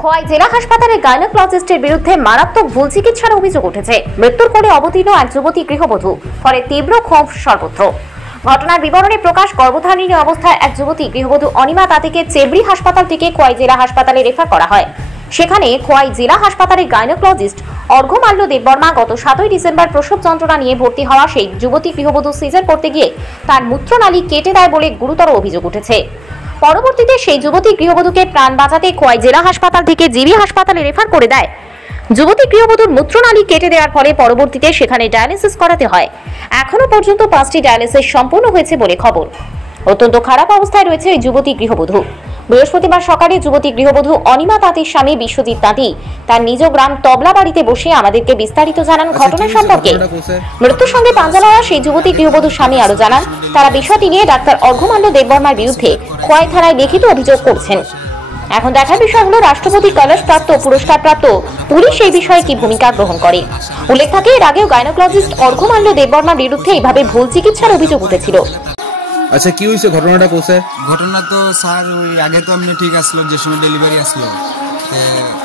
খোয়াই জেলা হাসপাতালে গাইনোকোলজিস্টের বিরুদ্ধে মারাত্মক ভুল চিকিৎসার অভিযোগ উঠেছে। মৃত্যুর কোলে অবতীর্ণ এক যুবতী গৃহবধূ, ফলে তীব্র ক্ষোভ সর্বত্র। ঘটনার বিবরণে প্রকাশ, গর্ভধারিণী অবস্থায় এক যুবতী গৃহবধূ অনিমা তাঁতিকে চেবড়ি হাসপাতাল থেকে খোয়াই জেলা হাসপাতালে রেফার করা হয়। সেখানে খোয়াই জেলা হাসপাতালের গাইনোকোলজিস্ট অর্ঘ্যমাল্য দেববর্মা গত 7 ডিসেম্বর প্রসব যন্ত্রণা নিয়ে ভর্তি হওয়া সেই যুবতী গৃহবধূ সিজার করতে গিয়ে তার মূত্রনালী কেটে দেয় বলে গুরুতর অভিযোগ উঠেছে। পরবর্তীতে সেই যুবতী গৃহবধূকে প্রাণ বাঁচাতে খোয়াই জেলা হাসপাতাল থেকে জিবি হাসপাতালে রেফার করে দেয়। যুবতী গৃহবধূর মূত্রনালী কেটে দেওয়ার ফলে পরবর্তীতে সেখানে ডায়ালিসিস করাতে হয়। এখনো পর্যন্ত 5টি ডায়ালিসিস সম্পূর্ণ হয়েছে বলে খবর। অত্যন্ত খারাপ অবস্থায় রয়েছে এই যুবতী গৃহবধূ। বৃহস্পতিবার সকালে যুবতী গৃহবধূ অনিমা তাঁতির স্বামী বিশ্বজিৎ তাঁতি তার নিজ গ্রাম তবলা বাড়িতে বসে আমাদেরকে বিস্তারিত জানান ঘটনা সম্পর্কে। মৃত্যুর সঙ্গে পাঞ্জা লড়া সেই যুবতী গৃহবধূর স্বামী আরো জানান, তারা বিষয়টি নিয়ে ডাক্তার অর্ঘ্যমাল্য দেববর্মার বিরুদ্ধে খোয়াই থানায় লিখিত অভিযোগ করছেন। এখন দেখার বিষয় হলো রাষ্ট্রপতি কলসপ্রাপ্ত পুরস্কারপ্রাপ্ত পুলিশ এই বিষয়ে কি ভূমিকা গ্রহণ করে। উল্লেখ থাকে, এর আগেও গাইনোকোলজিস্ট অর্ঘ্যমাল্য দেববর্মার বিরুদ্ধে এইভাবে ভুল চিকিৎসার অভিযোগ উঠেছিল। আচ্ছা, কি হয়েছে ঘটনাটা? ঘটনা তো স্যার ওই আগে তো আপনি ঠিক আসলো, যে সময় ডেলিভারি আসলো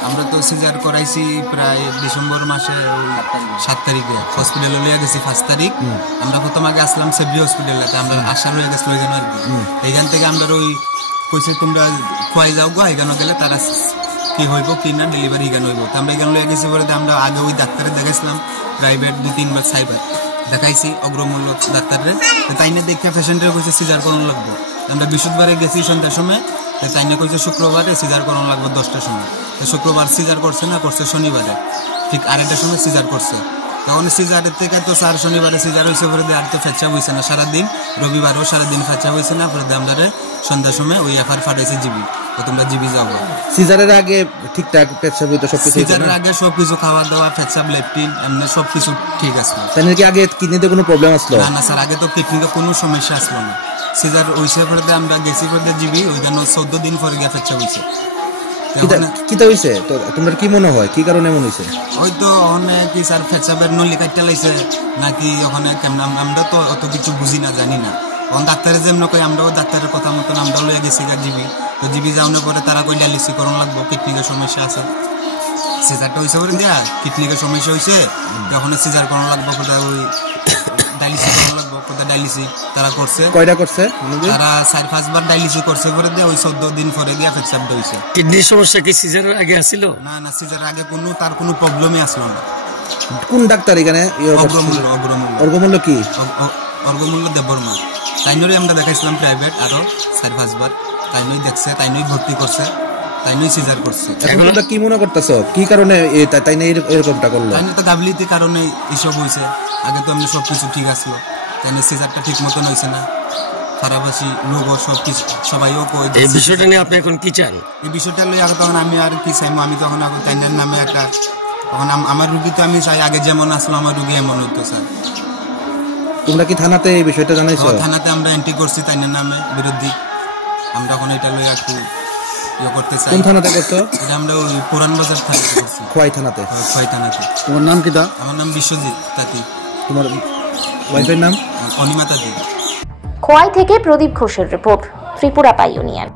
আমরা তো সিজার করাইছি প্রায় ডিসেম্বর মাসে 7 তারিখে হসপিটালে লইয়া গেছি। 5 তারিখ আমরা প্রথম আগে আসলাম সেবরি হসপিটালে, আমরা আশা লইয়া গেছিল ওইখানে আর কি। এইখান থেকে আমরা ওই কইছে তোমরা খোয়াই যাও গো, এখানে গেলে তারা কি হইব কি না ডেলিভারি এখানে হইব। তো আমরা এখানে লইয়া গেছি পরে আমরা আগে ওই ডাক্তারে দেখাইছিলাম, প্রাইভেট 2-3 বার সাইবার দেখাইছি অগ্রমূল্য ডাক্তারে। তাই না দেখে পেশেন্টের কইছে সিজার করানো লাগবে। আমরা বৃহস্পতিবারে গেছি সন্ধ্যার সময়, তাই না কইছে শুক্রবারে সিজার করানো লাগবে 10টার সময়। তো শুক্রবার সিজার করছে না, করছে শনিবারে ঠিক 2:30টার সময় সিজার করছে। তখন সিজারের থেকে তো স্যার শনিবারে সিজার হয়েছে পরে আর তো ফেঁচা হয়েছে না সারাদিন, রবিবারও সারাদিন ফেঁচা হয়েছে না। পরে আমরা সন্ধ্যার সময় ওই এফআর ফাটাইছে জিবি, তো তোমরা জিবি যাবো। সিজারের আগে ঠিকঠাক পেচ্ছাপ হইতো সবকিছু? সিজারের আগে সবকিছু খাওয়া দাওয়া পেচ্ছাপ লেপটিন এমনি সবকিছু ঠিক আছে। তাহলে কি আগে কিডনিতে কোনো প্রবলেম আসলো? না স্যার, আগে তো কিডনিতে কোনো সমস্যা আসলো না। সিজার হইছে পরে আমরা গেছি পরে জিবি ওইখানে 14 দিন পরে গিয়ে ফেচ্ছা হয়েছে। কিতা হইছে তো তোমার কি মনে হয়, কি কারণে এমন হইছে? হয়তো ওখানে কি স্যার ফেচ্ছাপের নলি কাটতে লাইছে নাকি ওখানে কেমন, আমরা তো অত কিছু বুঝি না, জানি না। তখন ডাক্তারে যেমন কই আমরাও ডাক্তারের কথা মতন আমরা লইয়া গেছি জিবি। তো জিবি যাওয়ার পরে তারা কই ডায়ালিসিস করানো লাগবো, কিডনির সমস্যা আছে। সিজারটা হয়েছে পরে দিয়া কিডনির সমস্যা হয়েছে, তখন সিজার করানো লাগবো, ওই ডায়ালিসিস করানো লাগবো। ডায়ালিসিস তারা করছে। কয়টা করছে? তারা 4-5 বার ডায়ালিসিস করছে পরে দিয়ে ওই 14 দিন পরে দিয়া ফেচ্ছাপ হয়েছে। কিডনির সমস্যা কি সিজারের আগে আসছিল? না, সিজারের আগে তার কোনো প্রবলেমই আসলো না। কোন ডাক্তার এখানে? অর্ঘ্যমাল্য কি? অর্ঘ্যমাল্য দেববর্মা। তাইনরই আমরা দেখাইছিলাম প্রাইভেট আরো 4-5 বার। তাইনই দেখছে, তাইনই ভর্তি করছে, তাইনই সিজার করছে। এখন তোমরা কি মনে করতেছো, কি কারণে তাইনা এরকমটা করলো? তাইনা তো গাফলিতির কারণে এসব হয়েছে। আগে তো এমনি সবকিছু ঠিক আসলো, তাইনা সিজারটা ঠিক মতন হয়েছে না। পাশাপাশি লোকও সবকিছু সবাইও কই। এই বিষয়টা নিয়ে আপনি এখন কি চান? এই বিষয়টা লই আগে তখন আমি আর কি চাইবো, আমি তখন আগে তাইনার নামে একটা, তখন আমার রুগী তো আমি চাই আগে যেমন আসলো আমার রুগী এমন হইতো স্যার। তোমরা কি থানাতে এই বিষয়টা জানাইছো? থানাতে আমরা এন্ট্রি করছি তাইনার নামে বিরোধী। আমরা এখন এটা লই একটু করতে চাই। কোন থানাতে করছো? এটা আমরা ওই পুরান বাজার থানাতে করছি। খোয়াই থানাতে? খোয়াই থানাতে। তোমার নাম কি? আমার নাম বিশ্বজিৎ তাঁতি। তোমার ওয়াইফের নাম? অনিমা তাঁতি। খোয়াই থেকে প্রদীপ ঘোষের রিপোর্ট, ত্রিপুরা পাইওনিয়ার।